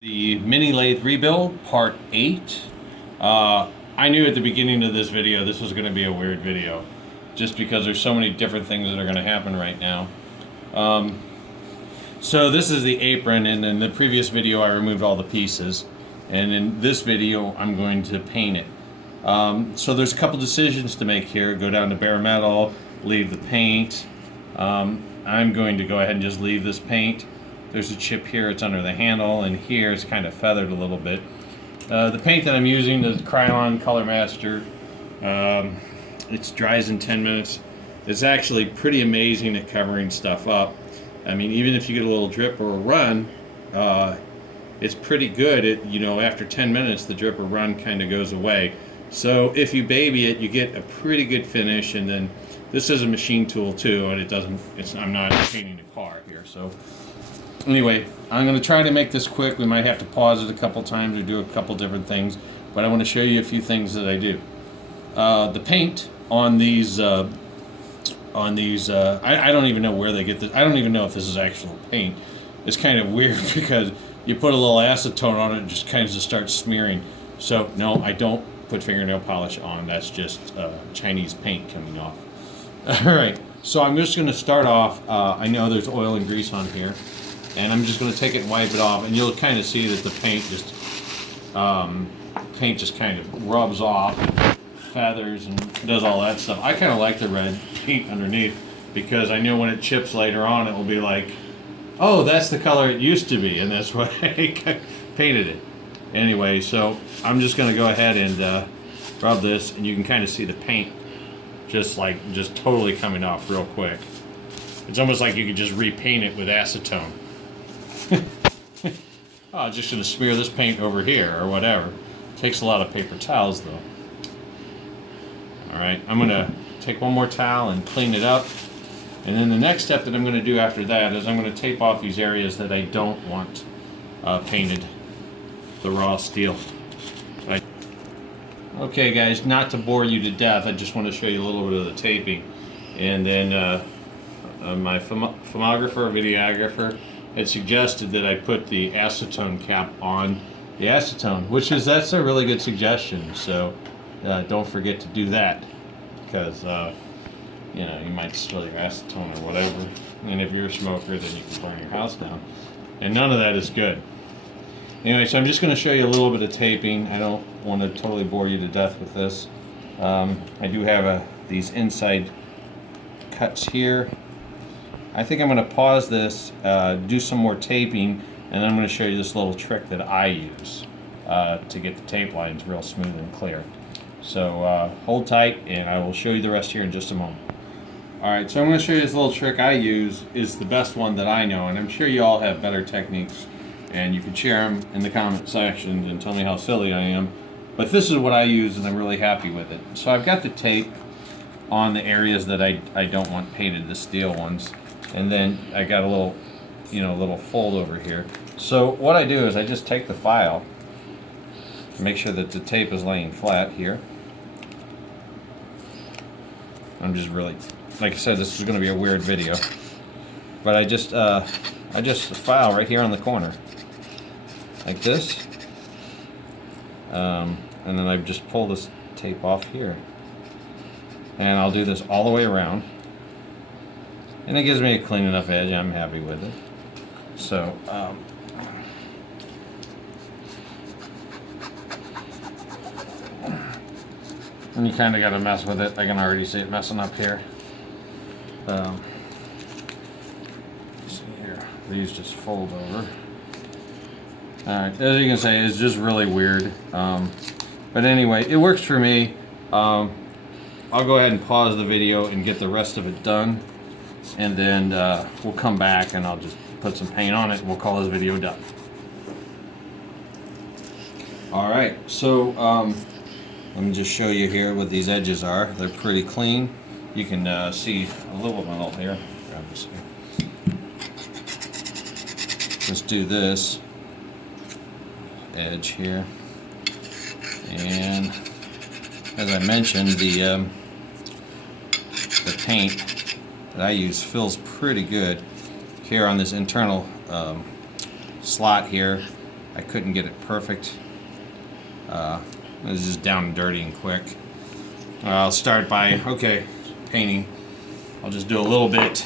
The mini lathe rebuild part 8. I knew at the beginning of this video this was going to be a weird video just because there's so many different things that are going to happen right now. So this is the apron, and in the previous video I removed all the pieces, and in this video I'm going to paint it. So there's a couple decisions to make here. Go down to bare metal, leave the paint. I'm going to go ahead and just leave this paint. There's a chip here, it's under the handle, and here it's kind of feathered a little bit. The paint that I'm using is Krylon Color Master. It dries in 10 minutes. It's actually pretty amazing at covering stuff up. I mean, even if you get a little drip or a run, it's pretty good at, after 10 minutes the drip or run kind of goes away. So if you baby it, you get a pretty good finish. And then this is a machine tool too, and I'm not painting a car here. So anyway, I'm going to try to make this quick. We might have to pause it a couple times or do a couple different things, but I want to show you a few things that I do. The paint on these, I don't even know where they get this. I don't even know if this is actual paint. It's kind of weird because you put a little acetone on it and just kind of just starts smearing. So no, I don't put fingernail polish on. That's just Chinese paint coming off. All right, so I'm just going to start off. I know there's oil and grease on here, and I'm just going to take it and wipe it off, and you'll kind of see that the paint just kind of rubs off, and feathers, and does all that stuff. I kind of like the red paint underneath because I know when it chips later on, it will be like, oh, that's the color it used to be, and that's why I painted it. Anyway, so I'm just going to go ahead and rub this, and you can kind of see the paint just totally coming off real quick. It's almost like you could just repaint it with acetone. Oh, I'm just going to smear this paint over here or whatever. Takes a lot of paper towels though. Alright, I'm going to take one more towel and clean it up. And then the next step that I'm going to do after that is I'm going to tape off these areas that I don't want painted the raw steel. Right. Okay guys, not to bore you to death, I just want to show you a little bit of the taping. And then my videographer had suggested that I put the acetone cap on the acetone, that's a really good suggestion. So don't forget to do that, because you might spill your acetone or whatever, and if you're a smoker then you can burn your house down, and none of that is good. Anyway, so I'm just going to show you a little bit of taping. I don't want to totally bore you to death with this. I do have these inside cuts here. I think I'm going to pause this, do some more taping, and then I'm going to show you this little trick that I use to get the tape lines real smooth and clear. So hold tight, and I will show you the rest here in just a moment. Alright, so I'm going to show you this little trick I use. Is the best one that I know, and I'm sure you all have better techniques, and you can share them in the comment section and tell me how silly I am. But this is what I use, and I'm really happy with it. So I've got the tape on the areas that I don't want painted, the steel ones. And then I got a little, little fold over here. So what I do is I just take the file, make sure that the tape is laying flat here. I'm just really, like I said, this is going to be a weird video, but I just file right here on the corner, like this, and then I just pull this tape off here, and I'll do this all the way around. And it gives me a clean enough edge. I'm happy with it. So, and you kind of got to mess with it. I can already see it messing up here. Let's see here. These just fold over. Alright, as you can see, it's just really weird. But anyway, it works for me. I'll go ahead and pause the video and get the rest of it done. And then we'll come back and I'll just put some paint on it and we'll call this video done. Alright, so let me just show you here what these edges are. They're pretty clean. You can see a little metal here. Grab this here. Let's do this edge here. And as I mentioned, the paint that I use feels pretty good here on this internal slot here. I couldn't get it perfect. This is down and dirty and quick. I'll start by, painting. I'll just do a little bit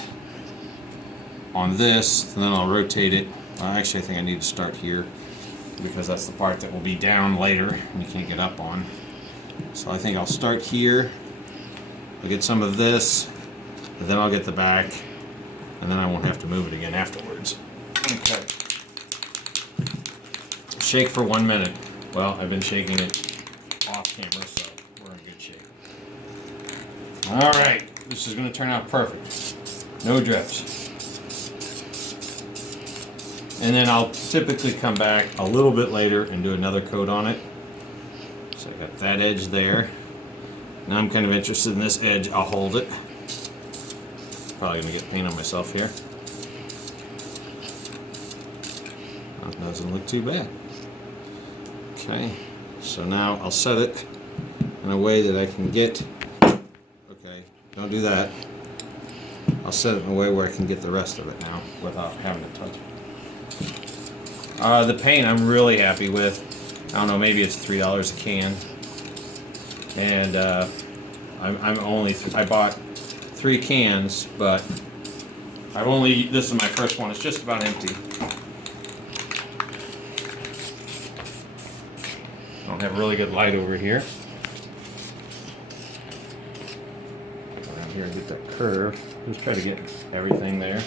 on this, and then I'll rotate it. Actually, I think I need to start here because that's the part that will be down later and you can't get up on. So I think I'll start here. I'll get some of this, and then I'll get the back, and then I won't have to move it again afterwards. Okay. Shake for 1 minute. Well, I've been shaking it off camera, so we're in good shape. All right, this is going to turn out perfect. No drips. And then I'll typically come back a little bit later and do another coat on it. So I got that edge there. Now I'm kind of interested in this edge. I'll hold it. Probably going to get paint on myself here. That doesn't look too bad. Okay, so now I'll set it in a way that I can get, don't do that. I'll set it in a way where I can get the rest of it now without having to touch it. The paint I'm really happy with. I don't know, maybe it's $3 a can. And I bought 3 cans, but this is my first one. It's just about empty. I don't have really good light over here. Go down here and get that curve. Just try to get everything there.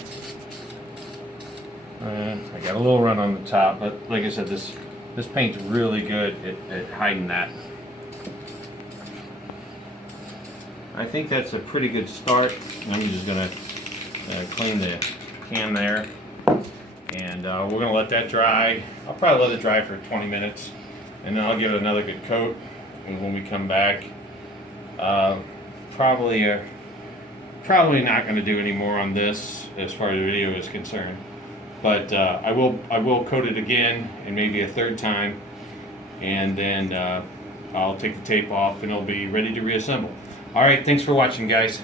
I got a little run on the top, but like I said, this paint's really good at hiding that. I think that's a pretty good start. I'm just going to clean the can there, and we're going to let that dry. I'll probably let it dry for 20 minutes, and then I'll give it another good coat. And when we come back, probably not going to do any more on this as far as the video is concerned. But I will coat it again, and maybe a third time, and then I'll take the tape off and it'll be ready to reassemble. All right, thanks for watching, guys.